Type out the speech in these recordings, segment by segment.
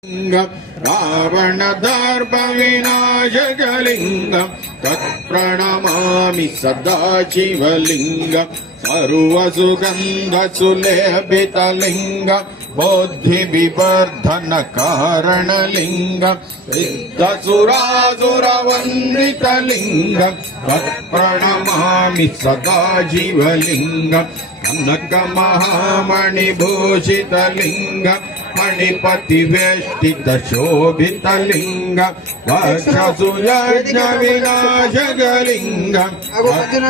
रावणदर्पविनाशकलिङ्गम् तत्प्रणमामि सदा शिवलिङ्गम् सर्वसुगन्धसुलेपितलिङ्गम् बुद्धिविवर्धनकारणलिङ्गम् सिद्धसुरासुरवन्दितलिङ्गम् तत्प्रणमामि सदा शिवलिङ्गम् कनकमहामणिभूषितलिङ्गम् मणिपतिवेष्टितशोभितलिङ्गम् वर्षसुयज्ञविनाशकलिङ्गम्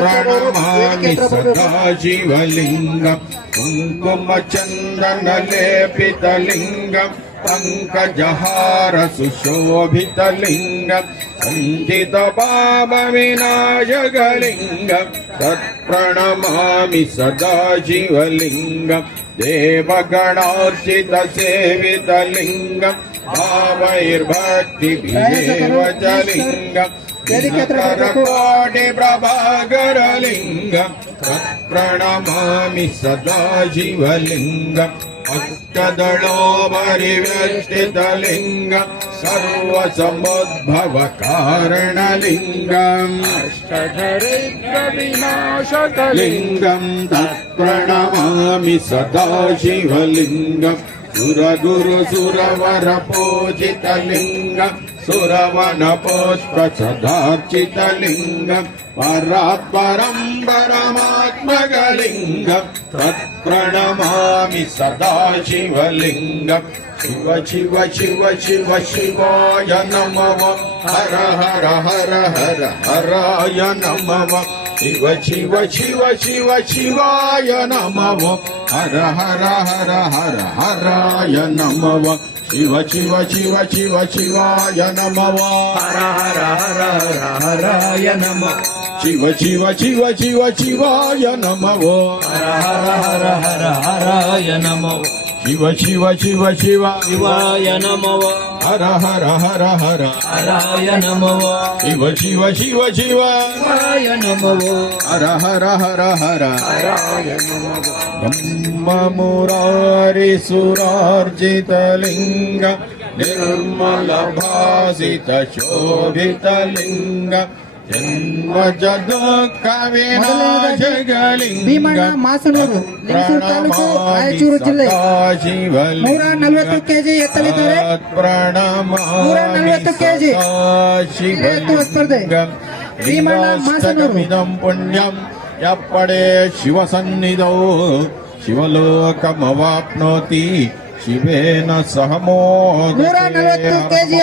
प्रणमामि सदा शिवलिङ्गम् कुङ्कुमचन्दनलेपितलिङ्गम् पङ्कजहार सुशोभितलिङ्गम् सञ्चितपापविनाशकलिङ्गम् तत्प्रणमामि सदा शिवलिङ्गम् देवगणार्चितसेवितलिङ्गम् भावैर्भक्तिभिरेव च लिङ्गम् कोटिप्रभाकरलिङ्गम् तत्प्रणमामि सदा शिवलिङ्गम् अष्टदलोपरिवेष्टितलिङ्गम् सर्वसमुद्भवकारणलिङ्गम् अष्टधरिद्रविनाशकलिङ्गम् तत्प्रणमामि सदा शिवलिङ्गम् सुरगुरुसुरवरपूजितलिङ्गम् सुरवनपुष्पसदार्चितलिङ्गम् परात्परं परमात्मकलिङ्गम् तत्प्रणमामि सदा शिवलिङ्गम् शिव शिव शिव शिव शिवाय नमः हर हर हर हर हराय नमः शिव शिव शिव शिव शिवाय नमः हर हर हर हर हराय नमः शिव शिव शिव शिव शिवाय नमः हर हर हर हर हराय नमः शिव शिव शिव शिव शिवाय नमः हर हर हर हर हराय नमः शिव शिव शिव शिव शिवाय नमः हर हर हर हर हराय नमः शिव शिव शिव शिवाय नमः हर हर हर हर हराय नमः ब्रह्ममुरारिसुरार्जितलिङ्गम् निर्मलभासितशोभितलिङ्गम् ಭೀಮಣ್ಣ ಮಾಸನೂರು ಲಿಂಗಸೂರು ತಾಲೂಕು ರಾಯಚೂರು ಜಿಲ್ಲೆ 140 ಕೆಜಿ ಎತ್ತಲಿದ್ದಾರೆ 140 ಕೆಜಿ ಎತ್ತುವ ಸ್ಪರ್ಧೆ ಭೀಮಣ್ಣ ಮಾಸನೂರು ಪುಣ್ಯಂ ಯಪ್ಪಡೆ ಶಿವಸನ್ನಿಧೌ ಶಿವಲೋಕಮವಾಪ್ನೋತಿ ಶಿವೇನ ಸಹ ಮೋದತೆ 140 ಕೆಜಿ